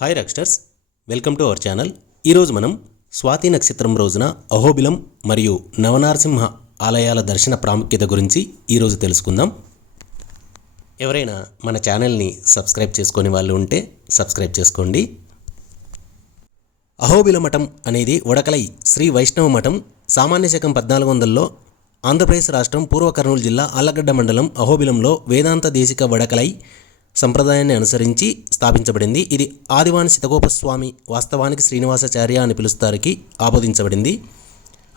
Hi rockstars, welcome to our channel. ఈరోజు మనం స్వాతి నక్షత్రం రోజున అహోబిలం మరియు నవనారసింహ ఆలయాల దర్శన ప్రాముఖ్యత గురించి ఈరోజు తెలుసుకుందాం. ఎవరైనా మన ఛానల్ని సబ్స్క్రైబ్ చేసుకొని వాళ్ళు ఉంటే సబ్స్క్రైబ్ చేసుకోండి. అహోబిల మఠం అనేది వడకలై శ్రీ వైష్ణవ మఠం సామాన్య శకం 1400లో ఆంధ్రప్రదేశ్ రాష్ట్రం పూర్వ కర్నూలు జిల్లా ఆళ్లగడ్డ మండలం అహోబిలంలో వేదాంత దేశిక వడకలై సంప్రదాయాన్ని అనుసరించి స్థాపించబడింది. ఇది ఆదివాని శతగోపస్వామి, వాస్తవానికి శ్రీనివాసాచార్య అని పిలుస్తారుకి ఆబోధించబడింది.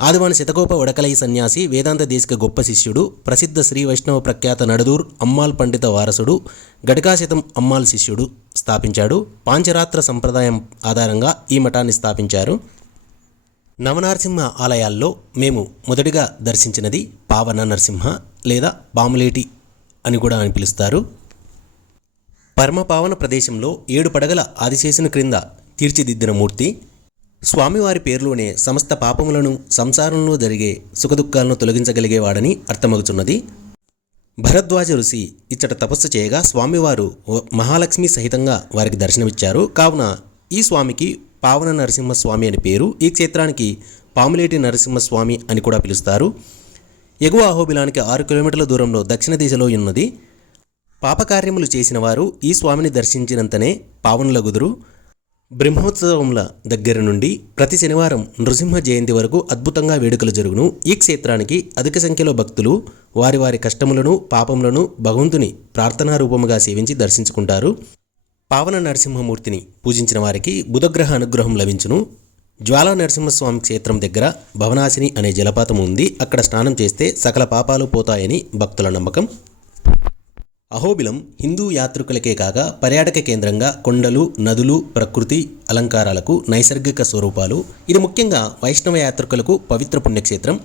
ఆదివాని శతగోప వడకలై సన్యాసి, వేదాంత దేశిక గొప్ప శిష్యుడు, ప్రసిద్ధ శ్రీ వైష్ణవ ప్రఖ్యాత నడదూర్ అమ్మాల్ పండిత వారసుడు, గడికాశతం అమ్మాల్ శిష్యుడు స్థాపించాడు. పాంచరాత్ర సంప్రదాయం ఆధారంగా ఈ మఠాన్ని స్థాపించారు. నవనారసింహ ఆలయాల్లో మేము మొదటిగా దర్శించినది పావన నరసింహ లేదా బాములేటి అని కూడా అని పిలుస్తారు. పరమపావన ప్రదేశంలో 7 పడగల ఆదిశేషుని క్రింద తీర్చిదిద్దిన మూర్తి. స్వామివారి పేరులోనే సమస్త పాపములను, సంసారంలో జరిగే సుఖదుఖాలను తొలగించగలిగేవాడని అర్థమగుచున్నది. భరద్వాజ ఋషి ఇచ్చట తపస్సు చేయగా స్వామివారు మహాలక్ష్మి సహితంగా వారికి దర్శనమిచ్చారు. కావున ఈ స్వామికి పావన నరసింహస్వామి అని పేరు. ఈ క్షేత్రానికి పాములేటి నరసింహస్వామి అని కూడా పిలుస్తారు. ఎగువ అహోబిలానికి 6 కిలోమీటర్ల దూరంలో దక్షిణ దిశలో ఉన్నది. పాపకార్యములు చేసిన వారు ఈ స్వామిని దర్శించినంతనే పావనులగుదురు. బ్రహ్మోత్సవముల దగ్గర నుండి ప్రతి శనివారం నృసింహ జయంతి వరకు అద్భుతంగా వేడుకలు జరుగును. ఈ క్షేత్రానికి అధిక సంఖ్యలో భక్తులు వారి వారి కష్టములను, పాపములను భగవంతుని ప్రార్థనా రూపముగా సేవించి దర్శించుకుంటారు. పావన నరసింహమూర్తిని పూజించిన వారికి బుధగ్రహ అనుగ్రహం లభించును. జ్వాలా నరసింహస్వామి క్షేత్రం దగ్గర భవనాశిని అనే జలపాతం ఉంది. అక్కడ స్నానం చేస్తే సకల పాపాలు పోతాయని భక్తుల నమ్మకం. అహోబిలం హిందూ యాత్రికులకే కాక పర్యాటక కేంద్రంగా కొండలు, నదులు, ప్రకృతి అలంకారాలకు నైసర్గిక స్వరూపాలు. ఇది ముఖ్యంగా వైష్ణవ యాత్రికులకు పవిత్ర పుణ్యక్షేత్రం.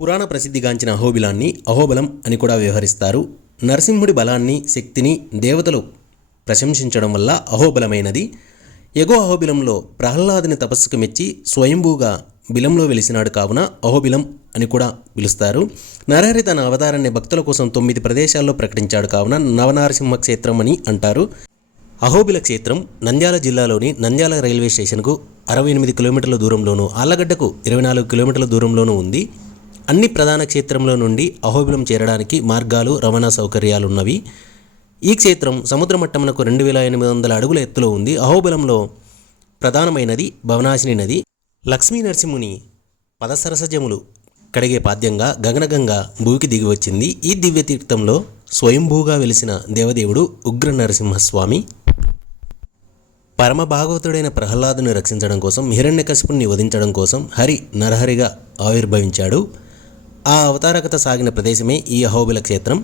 పురాణ ప్రసిద్ధిగాంచిన అహోబిలాన్ని అహోబలం అని కూడా వ్యవహరిస్తారు. నరసింహుడి బలాన్ని, శక్తిని దేవతలు ప్రశంసించడం వల్ల అహోబలమైనది. ఎగో అహోబిలంలో ప్రహ్లాదుని తపస్సుకు మెచ్చి స్వయంభూగా బిలంలో వెలిసినాడు కావున అహోబిలం అని కూడా పిలుస్తారు. నరహరి తన అవతారాన్ని భక్తుల కోసం 9 ప్రదేశాల్లో ప్రకటించాడు కావున నవనారసింహ క్షేత్రం అని అంటారు. అహోబిల క్షేత్రం నంద్యాల జిల్లాలోని నంద్యాల రైల్వే స్టేషన్కు 68 కిలోమీటర్ల దూరంలోనూ, ఆళ్లగడ్డకు 24 కిలోమీటర్ల దూరంలోనూ ఉంది. అన్ని ప్రధాన క్షేత్రంలో నుండి అహోబిలం చేరడానికి మార్గాలు, రవాణా సౌకర్యాలున్నవి. ఈ క్షేత్రం సముద్ర మట్టమునకు 2800 అడుగుల ఎత్తులో ఉంది. అహోబిలంలో ప్రధానమైనది భవనాశిని నది. లక్ష్మీ నరసింహుని పదసరసజములు కడిగే పాద్యంగా గగనగంగా భూమికి దిగి వచ్చింది. ఈ దివ్యతీర్థంలో స్వయంభూగా వెలిసిన దేవదేవుడు ఉగ్ర నరసింహస్వామి. పరమ భాగవతుడైన ప్రహ్లాదుని రక్షించడం కోసం, హిరణ్యకశిపుణ్ణి వధించడం కోసం హరి నరహరిగా ఆవిర్భవించాడు. ఆ అవతారకత సాగిన ప్రదేశమే ఈ అహోబిల క్షేత్రం.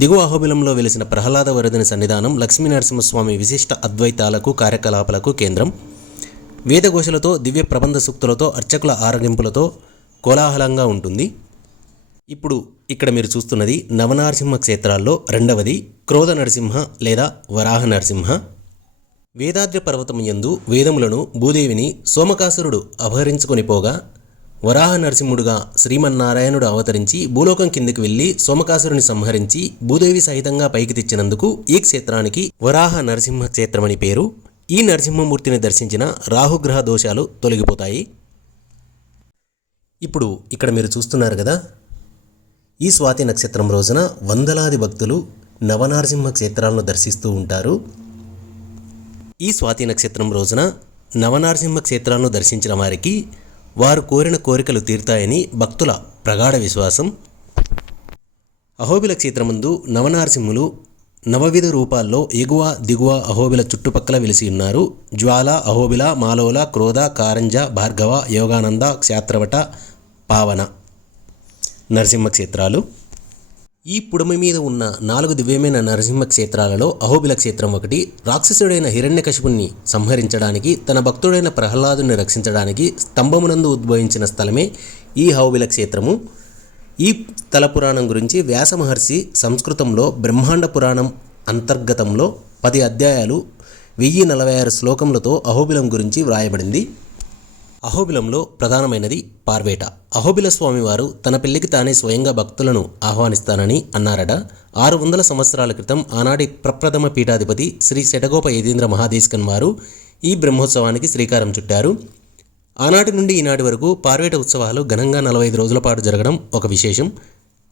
దిగువ అహోబిలంలో వెలిసిన ప్రహ్లాద వరదుని సన్నిధానం లక్ష్మీ నరసింహస్వామి విశిష్ట అద్వైతాలకు, కార్యకలాపాలకు కేంద్రం. వేదఘోషలతో, దివ్య ప్రబంధ సూక్తులతో, అర్చకుల ఆరగింపులతో కోలాహలంగా ఉంటుంది. ఇప్పుడు ఇక్కడ మీరు చూస్తున్నది నవనారసింహ క్షేత్రాల్లో రెండవది క్రోధ నరసింహ లేదా వరాహ నరసింహ. వేదాద్రి పర్వతం యందు వేదములను, భూదేవిని సోమకాసురుడు అపహరించుకొని పోగా వరాహ నరసింహుడుగా శ్రీమన్నారాయణుడు అవతరించి భూలోకం కిందికి వెళ్లి సోమకాసురుని సంహరించి భూదేవి సహితంగా పైకి తెచ్చినందుకు ఈ క్షేత్రానికి వరాహ నరసింహ క్షేత్రమని పేరు. ఈ నరసింహమూర్తిని దర్శించిన రాహుగ్రహ దోషాలు తొలగిపోతాయి. ఇప్పుడు ఇక్కడ మీరు చూస్తున్నారు కదా, ఈ స్వాతి నక్షత్రం రోజున వందలాది భక్తులు నవనారసింహ క్షేత్రాలను దర్శిస్తూ ఉంటారు. ఈ స్వాతి నక్షత్రం రోజున నవనారసింహ క్షేత్రాలను దర్శించిన వారికి వారు కోరిన కోరికలు తీరుతాయని భక్తుల ప్రగాఢ విశ్వాసం. అహోబిల క్షేత్రమందు నవనారసింహులు నవవిధ రూపాల్లో ఎగువ, దిగువ అహోబిల చుట్టుపక్కల వెలిసి ఉన్నారు. జ్వాల, అహోబిల, మాలోల, క్రోధ, కారంజ, భార్గవ, యోగానంద, క్షేత్రవట, పావన నరసింహ క్షేత్రాలు. ఈ పుడమి మీద ఉన్న 4 దివ్యమైన నరసింహ క్షేత్రాలలో అహోబిల క్షేత్రం ఒకటి. రాక్షసుడైన హిరణ్యకశిపుణ్ణి సంహరించడానికి, తన భక్తుడైన ప్రహ్లాదుని రక్షించడానికి స్తంభమునందు ఉద్భవించిన స్థలమే ఈ అహోబిల క్షేత్రము. ఈ స్థల పురాణం గురించి వ్యాస మహర్షి సంస్కృతంలో బ్రహ్మాండ పురాణం అంతర్గతంలో 10 అధ్యాయాలు 1046 శ్లోకములతో అహోబిలం గురించి వ్రాయబడింది. అహోబిలంలో ప్రధానమైనది పార్వేట. అహోబిల స్వామివారు తన పెళ్లికి తానే స్వయంగా భక్తులను ఆహ్వానిస్తానని అన్నారట. 600 సంవత్సరాల క్రితం ఆనాటి ప్రప్రథమ పీఠాధిపతి శ్రీ శటగోప యతీంద్ర మహాదేశికన్ వారు ఈ బ్రహ్మోత్సవానికి శ్రీకారం చుట్టారు. ఆనాటి నుండి ఈనాటి వరకు పార్వేట ఉత్సవాలు ఘనంగా 45 రోజుల పాటు జరగడం ఒక విశేషం.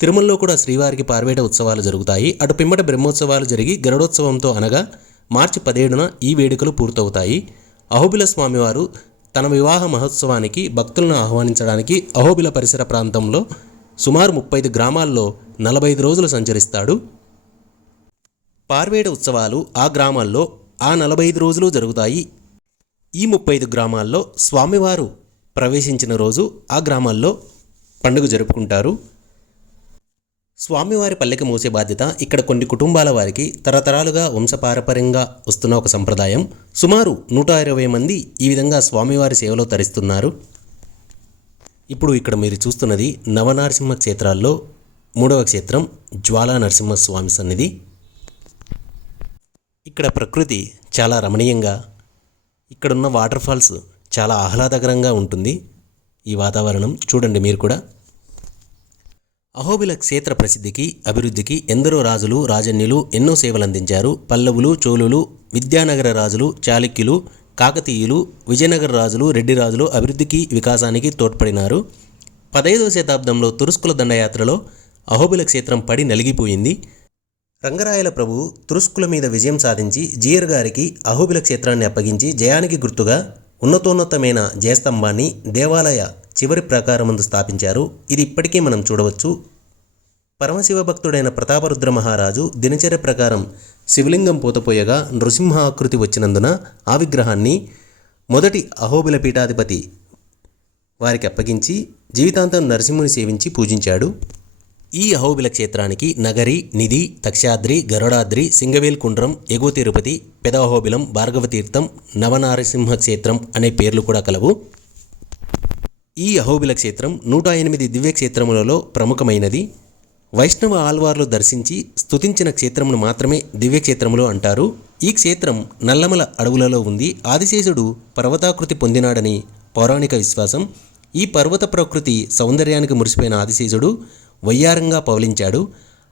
తిరుమలలో కూడా శ్రీవారికి పార్వేట ఉత్సవాలు జరుగుతాయి. అటు పిమ్మట బ్రహ్మోత్సవాలు జరిగి గరుడోత్సవంతో అనగా మార్చి 17న ఈ వేడుకలు పూర్తవుతాయి. అహోబిల స్వామివారు తన వివాహ మహోత్సవానికి భక్తులను ఆహ్వానించడానికి అహోబిల పరిసర ప్రాంతంలో సుమారు 35 గ్రామాల్లో 45 రోజులు సంచరిస్తాడు. పార్వేట ఉత్సవాలు ఆ గ్రామాల్లో ఆ 45 రోజులు జరుగుతాయి. ఈ 35 గ్రామాల్లో స్వామివారు ప్రవేశించిన రోజు ఆ గ్రామాల్లో పండుగ జరుపుకుంటారు. స్వామివారి పల్లెకి మోసే బాధ్యత ఇక్కడ కొన్ని కుటుంబాల వారికి తరతరాలుగా వంశపారపర్యంగా వస్తున్న ఒక సంప్రదాయం. సుమారు 120 మంది ఈ విధంగా స్వామివారి సేవలో తరిస్తున్నారు. ఇప్పుడు ఇక్కడ మీరు చూస్తున్నది నవనరసింహ క్షేత్రాల్లో 3వ క్షేత్రం జ్వాలా నరసింహస్వామి సన్నిధి. ఇక్కడ ప్రకృతి చాలా రమణీయంగా, ఇక్కడున్న వాటర్ ఫాల్స్ చాలా ఆహ్లాదకరంగా ఉంటుంది. ఈ వాతావరణం చూడండి మీరు కూడా. అహోబిల క్షేత్ర ప్రసిద్ధికి అభివృద్ధికి ఎందరో రాజులు రాజన్యులు ఎన్నో సేవలు అందించారు. పల్లవులు, చోళులు, విద్యానగర రాజులు, చాళుక్యులు, కాకతీయులు, విజయనగర రాజులు, రెడ్డి రాజులు అభివృద్ధికి వికాసానికి తోడ్పడినారు. 15వ శతాబ్దంలో తురుస్కుల దండయాత్రలో అహోబిల క్షేత్రం పడి నలిగిపోయింది. రంగరాయల ప్రభు తురుస్కుల మీద విజయం సాధించి జీయర్ గారికి అహోబిల క్షేత్రాన్ని అప్పగించి జయానికి గుర్తుగా ఉన్నతోన్నతమైన జయస్తంభాన్ని దేవాలయ చివరి ప్రాకారమందు స్థాపించారు. ఇది ఇప్పటికీ మనం చూడవచ్చు. పరమశివ భక్తుడైన ప్రతాపరుద్ర మహారాజు దినచర్య ప్రకారం శివలింగం పోతపోయగా నృసింహ ఆకృతి వచ్చినందున ఆ విగ్రహాన్ని మొదటి అహోబిల పీఠాధిపతి వారికి అప్పగించి జీవితాంతం నరసింహుని సేవించి పూజించాడు. ఈ అహోబిల క్షేత్రానికి నగరి, నిధి, తక్షాద్రి, గరుడాద్రి, సింగవేల్ కుండ్రం, ఎగువ తిరుపతి, పెద అహోబిలం, భార్గవ తీర్థం, నవనరసింహ క్షేత్రం అనే పేర్లు కూడా కలవు. ఈ అహోబిల క్షేత్రం 108 దివ్యక్షేత్రములలో ప్రముఖమైనది. వైష్ణవ ఆల్వార్లు దర్శించి స్తుతించిన క్షేత్రమును మాత్రమే దివ్యక్షేత్రములు అంటారు. ఈ క్షేత్రం నల్లమల అడవులలో ఉంది. ఆదిశేషుడు పర్వతాకృతి పొందినాడని పౌరాణిక విశ్వాసం. ఈ పర్వత ప్రకృతి సౌందర్యానికి మురిసిపోయిన ఆదిశేషుడు వయ్యారంగా పవలించాడు.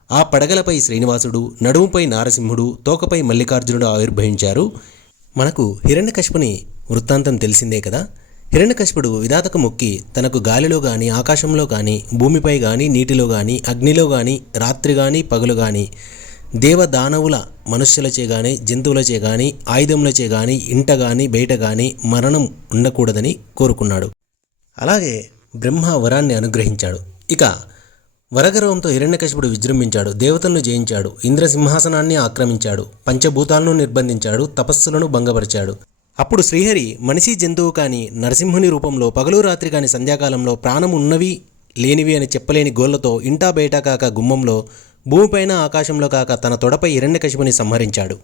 ఆ పడగలపై శ్రీనివాసుడు, నడుముపై నారసింహుడు, తోకపై మల్లికార్జునుడు ఆవిర్భవించారు. మనకు హిరణ్యకశిపుని వృత్తాంతం తెలిసిందే కదా. హిరణ్యకశిపుడు విధాతకు మొక్కి తనకు గాలిలో కానీ, ఆకాశంలో కానీ, భూమిపై కానీ, నీటిలో కానీ, అగ్నిలో కానీ, రాత్రి కానీ, పగలు కానీ, దేవదానవుల మనుష్యులచే కానీ, జంతువులచే కానీ, ఆయుధములచే కానీ, ఇంట కానీ, బయట కానీ మరణం ఉండకూడదని కోరుకున్నాడు. అలాగే బ్రహ్మ వరాన్ని అనుగ్రహించాడు. ఇక వరగర్వంతో హిరణ్యకశిపుడు విజృంభించాడు. దేవతలను జయించాడు. ఇంద్రసింహాసనాన్ని ఆక్రమించాడు. పంచభూతాలను నిర్బంధించాడు. తపస్సులను భంగపరిచాడు. అప్పుడు శ్రీహరి మనిషి, జంతువు కానీ నరసింహుని రూపంలో పగలు రాత్రి కాని సంధ్యాకాలంలో ప్రాణం ఉన్నవి లేనివి అని చెప్పలేని గోళ్లతో ఇంటా బయట కాక గుమ్మంలో, భూమిపైన ఆకాశంలో కాక తన తొడపై హిరణ్యకశిపుని సంహరించాడు.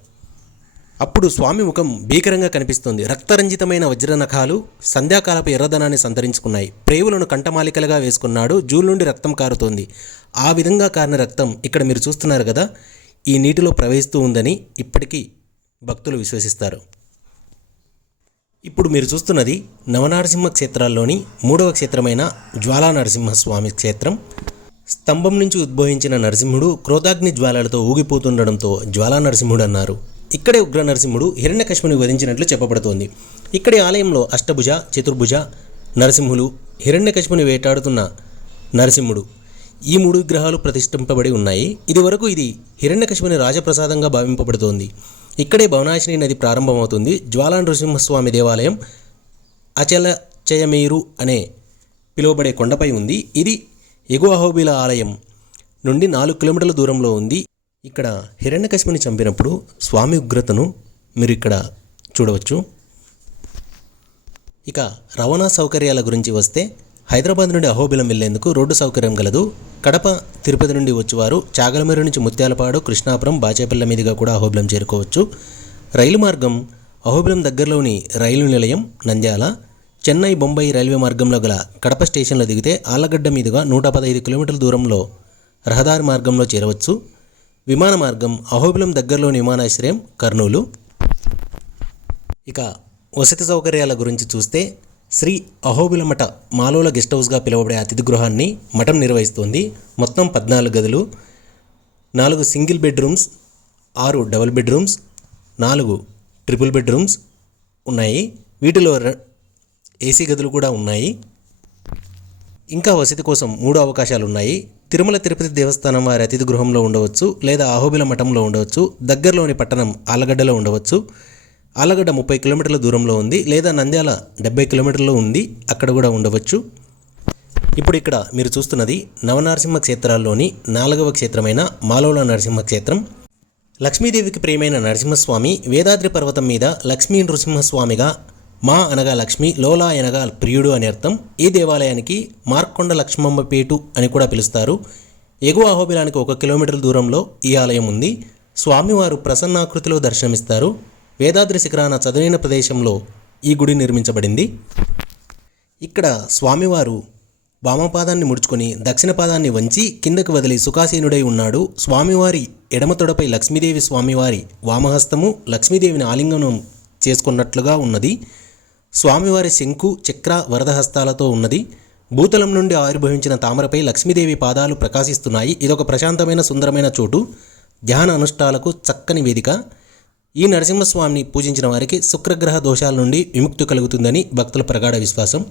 అప్పుడు స్వామి ముఖం భీకరంగా కనిపిస్తుంది. రక్తరంజితమైన వజ్రనఖాలు సంధ్యాకాలపు ఎర్రదనాన్ని సంతరించుకున్నాయి. ప్రేవులను కంఠమాలికలుగా వేసుకున్నాడు. జూలు నుండి రక్తం కారుతోంది. ఆ విధంగా కారిన రక్తం ఇక్కడ మీరు చూస్తున్నారు కదా, ఈ నీటిలో ప్రవహిస్తూ ఉందని ఇప్పటికీ భక్తులు విశ్వసిస్తారు. ఇప్పుడు మీరు చూస్తున్నది నవనరసింహ క్షేత్రాల్లోని 3వ క్షేత్రమైన జ్వాలా నరసింహస్వామి క్షేత్రం. స్తంభం నుంచి ఉద్భవించిన నరసింహుడు క్రోధాగ్ని జ్వాలలతో ఊగిపోతుండడంతో జ్వాలా నరసింహుడు అన్నారు. ఇక్కడే ఉగ్ర నరసింహుడు హిరణ్యకశిపుని వధించినట్లు చెప్పబడుతోంది. ఇక్కడి ఆలయంలో అష్టభుజ, చతుర్భుజ నరసింహులు, హిరణ్యకశిపుని వేటాడుతున్న నరసింహుడు, ఈ 3 విగ్రహాలు ప్రతిష్ఠింపబడి ఉన్నాయి. ఇదివరకు ఇది హిరణ్యకశిపుని రాజప్రసాదంగా భావింపబడుతోంది. ఇక్కడే భవనాశిని నది ప్రారంభమవుతుంది. జ్వాలా నరసింహస్వామి దేవాలయం అచలచయమేరు అనే పిలువబడే కొండపై ఉంది. ఇది ఎగువ అహోబిల ఆలయం నుండి 4 కిలోమీటర్ల దూరంలో ఉంది. ఇక్కడ హిరణ్యకశిపుని చంపినప్పుడు స్వామి ఉగ్రతను మీరు ఇక్కడ చూడవచ్చు. ఇక రవాణా సౌకర్యాల గురించి వస్తే హైదరాబాద్ నుండి అహోబిలం వెళ్లేందుకు రోడ్డు సౌకర్యం గలదు. కడప, తిరుపతి నుండి వచ్చేవారు చాగలమేరు నుంచి ముత్యాలపాడు, కృష్ణాపురం, బాచేపల్లి మీదుగా కూడా అహోబిలం చేరుకోవచ్చు. రైలు మార్గం అహోబిలం దగ్గరలోని రైలు నిలయం నంద్యాల, చెన్నై, బొంబాయి రైల్వే మార్గంలో గల కడప స్టేషన్లో దిగితే ఆళ్లగడ్డ మీదుగా 115 కిలోమీటర్ల దూరంలో రహదారి మార్గంలో చేరవచ్చు. విమాన మార్గం అహోబిలం దగ్గరలోని విమానాశ్రయం కర్నూలు. ఇక వసతి సౌకర్యాల గురించి చూస్తే శ్రీ అహోబిల మఠ మాలోల గెస్ట్ హౌస్గా పిలువబడే అతిథి గృహాన్ని మఠం నిర్వహిస్తుంది. మొత్తం 14 గదులు, 4 single bedrooms, 6 double bedrooms, 4 triple bedrooms, ఉన్నాయి. వీటిలో ఏసీ గదులు కూడా ఉన్నాయి. ఇంకా వసతి కోసం 3 అవకాశాలు ఉన్నాయి. తిరుమల తిరుపతి దేవస్థానం వారి అతిథి గృహంలో ఉండవచ్చు, లేదా అహోబిల మఠంలో ఉండవచ్చు, దగ్గరలోని పట్టణం ఆలగడ్డలో ఉండవచ్చు. ఆలగడ్డ 30 కిలోమీటర్ల దూరంలో ఉంది, లేదా నంద్యాల 70 కిలోమీటర్లో ఉంది, అక్కడ కూడా ఉండవచ్చు. ఇప్పుడు ఇక్కడ మీరు చూస్తున్నది నవనరసింహ క్షేత్రాల్లోని 4వ క్షేత్రమైన మాలోల నరసింహ క్షేత్రం. లక్ష్మీదేవికి ప్రియమైన నరసింహస్వామి వేదాద్రి పర్వతం మీద లక్ష్మీ నృసింహస్వామిగా, మా అనగా లక్ష్మి, లోలా అనగా ప్రియుడు అని అర్థం. ఈ దేవాలయానికి మార్కొండ లక్ష్మమ్మపేటు అని కూడా పిలుస్తారు. ఎగువ అహోబిలానికి 1 కిలోమీటర్ల దూరంలో ఈ ఆలయం ఉంది. స్వామివారు ప్రసన్నాకృతిలో దర్శనమిస్తారు. వేదాద్రి శిఖరాన చదునైన ప్రదేశంలో ఈ గుడి నిర్మించబడింది. ఇక్కడ స్వామివారు వామపాదాన్ని ముడుచుకొని దక్షిణ పాదాన్ని వంచి కిందకు వదిలి సుఖాసీనుడై ఉన్నాడు. స్వామివారి ఎడమ తొడపై లక్ష్మీదేవి, స్వామివారి వామహస్తము లక్ష్మీదేవిని ఆలింగనం చేసుకున్నట్లుగా ఉన్నది. స్వామివారి శంకు, చక్ర, వరదహస్తాలతో ఉన్నది. భూతలం నుండి ఆవిర్భవించిన తామరపై లక్ష్మీదేవి పాదాలు ప్రకాశిస్తున్నాయి. ఇదొక ప్రశాంతమైన సుందరమైన చోటు, ధ్యాన అనుష్ఠాలకు చక్కని వేదిక. ఈ నరసింహస్వామిని పూజించిన వారికి శుక్రగ్రహ దోషాల నుండి విముక్తి కలుగుతుందని భక్తుల ప్రగాఢ విశ్వాసం.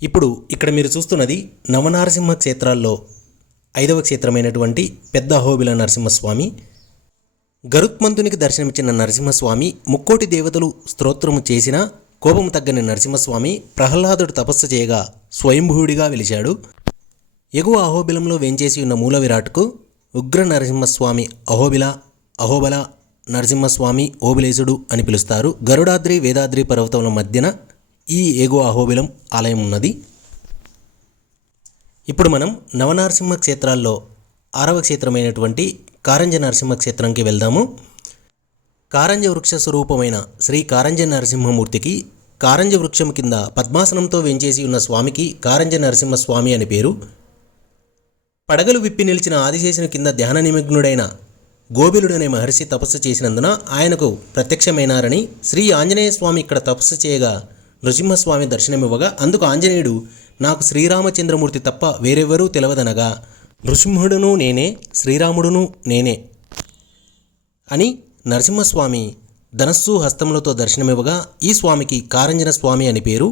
ఇప్పుడు ఇక్కడ మీరు చూస్తున్నది నవనరసింహ క్షేత్రాల్లో 5వ క్షేత్రమైనటువంటి పెద్ద అహోబిల నరసింహస్వామి. గరుత్మంతునికి దర్శనమిచ్చిన నరసింహస్వామి, ముక్కోటి దేవతలు స్తోత్రము చేసిన కోపము తగ్గని నరసింహస్వామి ప్రహ్లాదుడు తపస్సు చేయగా స్వయంభూడిగా వెలిశాడు. ఎగువ అహోబిలంలో వేంచేసి ఉన్న మూల విరాట్కు ఉగ్ర నరసింహస్వామి, అహోబల నరసింహస్వామి, ఓబిలేశుడు అని పిలుస్తారు. గరుడాద్రి వేదాద్రి పర్వతముల మధ్యన ఈ ఎగువ అహోబిలం ఆలయం ఉన్నది. ఇప్పుడు మనం నవనరసింహ క్షేత్రాల్లో 6వ క్షేత్రమైనటువంటి కారంజ నరసింహ క్షేత్రంకి వెళ్దాము. కారంజ వృక్ష స్వరూపమైన శ్రీ కారంజ నరసింహమూర్తికి కారంజ వృక్షం కింద పద్మాసనంతో వెంచేసి ఉన్న స్వామికి కారంజ నరసింహస్వామి అని పేరు. పడగలు విప్పి నిలిచిన ఆదిశేషుని కింద ధ్యాన నిమగ్నుడైన గోబిలుడనే మహర్షి తపస్సు చేసినందున ఆయనకు ప్రత్యక్షమైనారని శ్రీ ఆంజనేయ స్వామి ఇక్కడ తపస్సు చేయగా నృసింహస్వామి దర్శనమివ్వగా, అందుకు ఆంజనేయుడు నాకు శ్రీరామచంద్రమూర్తి తప్ప వేరెవరూ తెలవదనగా, నృసింహుడును నేనే, శ్రీరాముడును నేనే అని నరసింహస్వామి ధనస్సు హస్తములతో దర్శనమివ్వగా ఈ స్వామికి కారంజన స్వామి అని పేరు.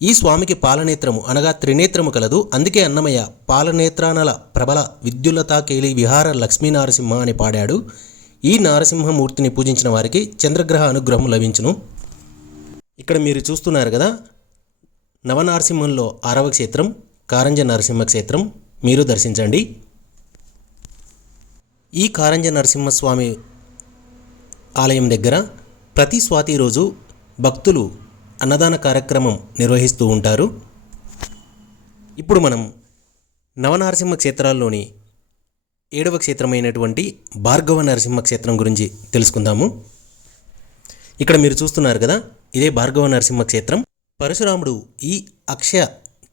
ఈ స్వామికి పాలనేత్రము అనగా త్రినేత్రము కలదు. అందుకే అన్నమయ్య పాలనేత్రానల ప్రబల విద్యుల్లతాకేలి విహార లక్ష్మీనరసింహ అని పాడాడు. ఈ నరసింహమూర్తిని పూజించిన వారికి చంద్రగ్రహ అనుగ్రహం లభించును. ఇక్కడ మీరు చూస్తున్నారు కదా, నవనరసింహంలో 6వ క్షేత్రం కారంజ నరసింహ క్షేత్రం, మీరు దర్శించండి. ఈ కారంజ నరసింహస్వామి ఆలయం దగ్గర ప్రతి స్వాతి రోజు భక్తులు అన్నదాన కార్యక్రమం నిర్వహిస్తూ ఉంటారు. ఇప్పుడు మనం నవనరసింహ క్షేత్రాల్లోని 7వ క్షేత్రమైనటువంటి భార్గవ నరసింహ క్షేత్రం గురించి తెలుసుకుందాము. ఇక్కడ మీరు చూస్తున్నారు కదా, ఇదే భార్గవ నరసింహ క్షేత్రం. పరశురాముడు ఈ అక్షయ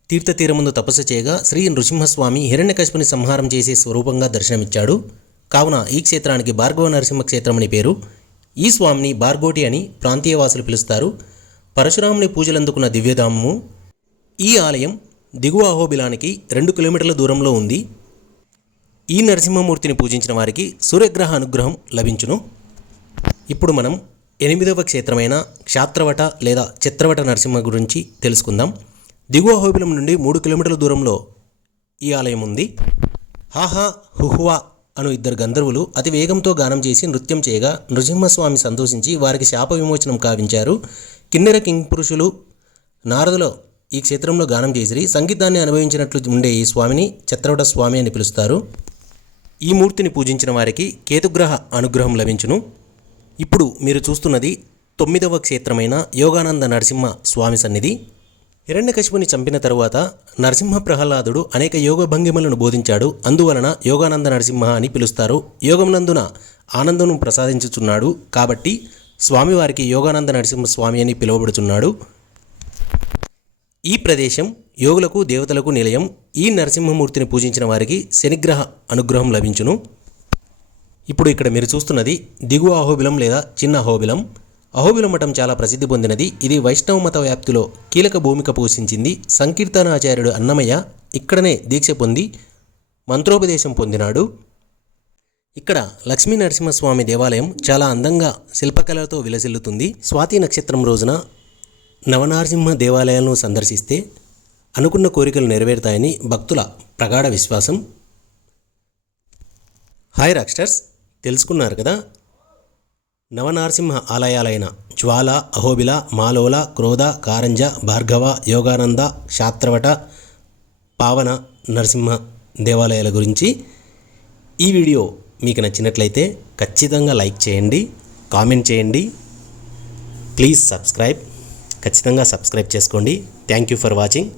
తీర్థతీరముందు తపస్సు చేయగా శ్రీ నృసింహస్వామి హిరణ్యకశిపుని సంహారం చేసే స్వరూపంగా దర్శనమిచ్చాడు. కావున ఈ క్షేత్రానికి భార్గవ నరసింహ క్షేత్రం అని పేరు. ఈ స్వామిని భార్గోటి అని ప్రాంతీయవాసులు పిలుస్తారు. పరశురాముని పూజలందుకున్న దివ్యధామము. ఈ ఆలయం దిగువ అహోబిలానికి 2 కిలోమీటర్ల దూరంలో ఉంది. ఈ నరసింహమూర్తిని పూజించిన వారికి సూర్యగ్రహ అనుగ్రహం లభించును. ఇప్పుడు మనం 8వ క్షేత్రమైన క్షాత్రవట లేదా చిత్రవట నరసింహ గురించి తెలుసుకుందాం. దిగువ అహోబిలం నుండి 3 కిలోమీటర్ల దూరంలో ఈ ఆలయం ఉంది. హాహా హుహువా అను 2 గంధర్వులు అతి వేగంతో గానం చేసి నృత్యం చేయగా నృసింహస్వామి సంతోషించి వారికి శాప విమోచనం కావించారు. కిన్నెర కింపురుషులు నారదులో ఈ క్షేత్రంలో గానం చేసి సంగీతాన్ని అనుభవించినట్లు ఉండే ఈ స్వామిని చిత్రవట స్వామి అని పిలుస్తారు. ఈ మూర్తిని పూజించిన వారికి కేతుగ్రహ అనుగ్రహం లభించును. ఇప్పుడు మీరు చూస్తున్నది 9వ క్షేత్రమైన యోగానంద నరసింహ స్వామి సన్నిధి. హిరణ్యకశిపుని చంపిన తరువాత నరసింహ ప్రహ్లాదుడు అనేక యోగ భంగిమలను బోధించాడు. అందువలన యోగానంద నరసింహ అని పిలుస్తారు. యోగమునందున ఆనందను ప్రసాదించుచున్నాడు కాబట్టి స్వామివారికి యోగానంద నరసింహ స్వామి అని పిలువబడుచున్నాడు. ఈ ప్రదేశం యోగులకు దేవతలకు నిలయం. ఈ నరసింహమూర్తిని పూజించిన వారికి శనిగ్రహ అనుగ్రహం లభించును. ఇప్పుడు ఇక్కడ మీరు చూస్తున్నది దిగువ అహోబిలం లేదా చిన్న అహోబిలం. అహోబిలం మఠం చాలా ప్రసిద్ధి పొందినది. ఇది వైష్ణవ మత వ్యాప్తిలో కీలక భూమిక పోషించింది. సంకీర్తనాచార్యుడు అన్నమయ్య ఇక్కడనే దీక్ష పొంది మంత్రోపదేశం పొందినాడు. ఇక్కడ లక్ష్మీ నరసింహస్వామి దేవాలయం చాలా అందంగా శిల్పకళతో విలసిల్లుతుంది. స్వాతి నక్షత్రం రోజున నవనరసింహ దేవాలయాలను సందర్శిస్తే అనుకున్న కోరికలు నెరవేరుతాయని భక్తుల ప్రగాఢ విశ్వాసం. హాయ్ రాక్స్టర్స్, తెలుసుకున్నారు కదా, నవనరసింహ ఆలయాలైన జ్వాల, అహోబిల, మాలోల, క్రోధ, కారంజ, భార్గవ, యోగానంద, శాత్రవట, పావన నరసింహ దేవాలయాల గురించి. ఈ వీడియో మీకు నచ్చినట్లయితే ఖచ్చితంగా లైక్ చేయండి, కామెంట్ చేయండి, ప్లీజ్ సబ్స్క్రైబ్, ఖచ్చితంగా సబ్స్క్రైబ్ చేసుకోండి. Thank you for watching.